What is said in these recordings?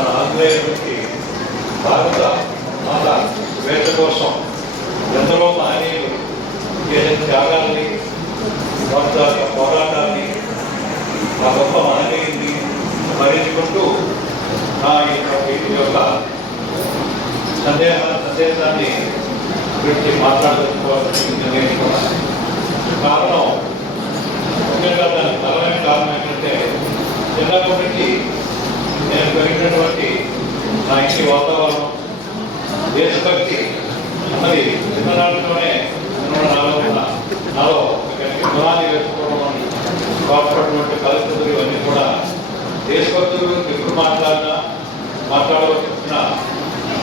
మన ఆంగ్లేయులకి భారత మాత స్వేచ్ఛ కోసం ఎందరో మహనీయులు చేసిన త్యాగాల్ని, కొంత పోరాటాన్ని, ఆ గొప్ప మహనీయుల్ని స్మరించుకుంటూ వీటి యొక్క సందేశాన్ని గురించి మాట్లాడుకోవాల్సింది నేను కూడా. కారణం ముఖ్యంగా దానికి బలమైన కారణం ఏంటంటే చిన్నప్పటి నుంచి నేను పెరిగినటువంటి నా ఇంటి వాతావరణం, దేశభక్తి అన్నది చిన్ననాటిలోనే నాలో పునాది వేసుకోవడం, కాపాడుతున్నటువంటి పరిస్థితులు ఇవన్నీ కూడా దేశభక్తులు ఎప్పుడు మాట్లాడవలసిన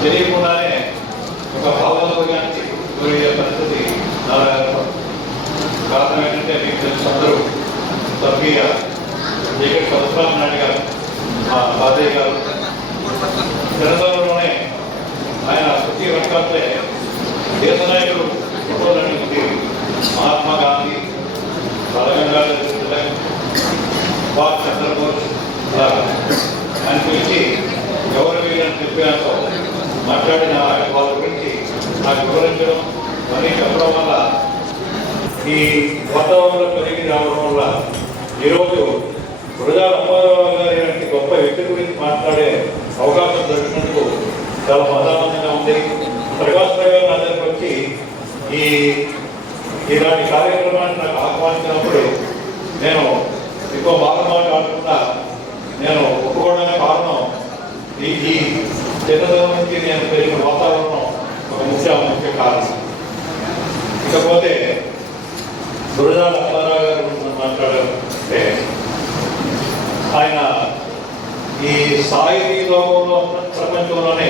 తెలియకుండానే ఒక భావోద్వేగానికి గురయ్యే పరిస్థితి నాలో ఏర్పడుతుంది. కారణం ఏంటంటే మీకు తెలిసిన అందరూ స్వర్గీయ జగన్ సత్యనారాయణ నాయుడు గారు, మా బాదయ్య గారు తెలంగాణలోనే ఆయన ప్రతి రకాలే దేశ నాయకులు ఫోటోలన్నింటి మహాత్మా గాంధీ, బాలగంగాధర్ తిలక్, సుభాష్ చంద్రబోస్ ఆయన పిలిచి ఎవరు వీళ్ళని చెప్పేంతో మాట్లాడిన వాళ్ళ గురించి నాకు వివరించడం మరీ చెప్పడం వల్ల ఈ వాతావరణంలో పెరిగి రావడం వల్ల ఈరోజు గురజాల అప్పారావు గారి లాంటి గొప్ప వ్యక్తి గురించి మాట్లాడే అవకాశం దొరికినందుకు చాలా ఆనందంగా ఉంది. ప్రకాశ్ రావు గారు నా దగ్గరకు వచ్చి ఇలాంటి కార్యక్రమాన్ని నాకు ఆహ్వానించినప్పుడు నేను ఎక్కువ బాగా మాట్లాడకుండా నేను ఒప్పుకోవడానికి కారణం ఈ చిన్నతనం నుంచి నేను పెరిగిన వాతావరణం ఒక ముఖ్య కారణం. ఇకపోతే గురజాల అప్పారావు గారు మాట్లాడారంటే ఆయన ఈ సాహితీ లోకంలో ప్రపంచంలోనే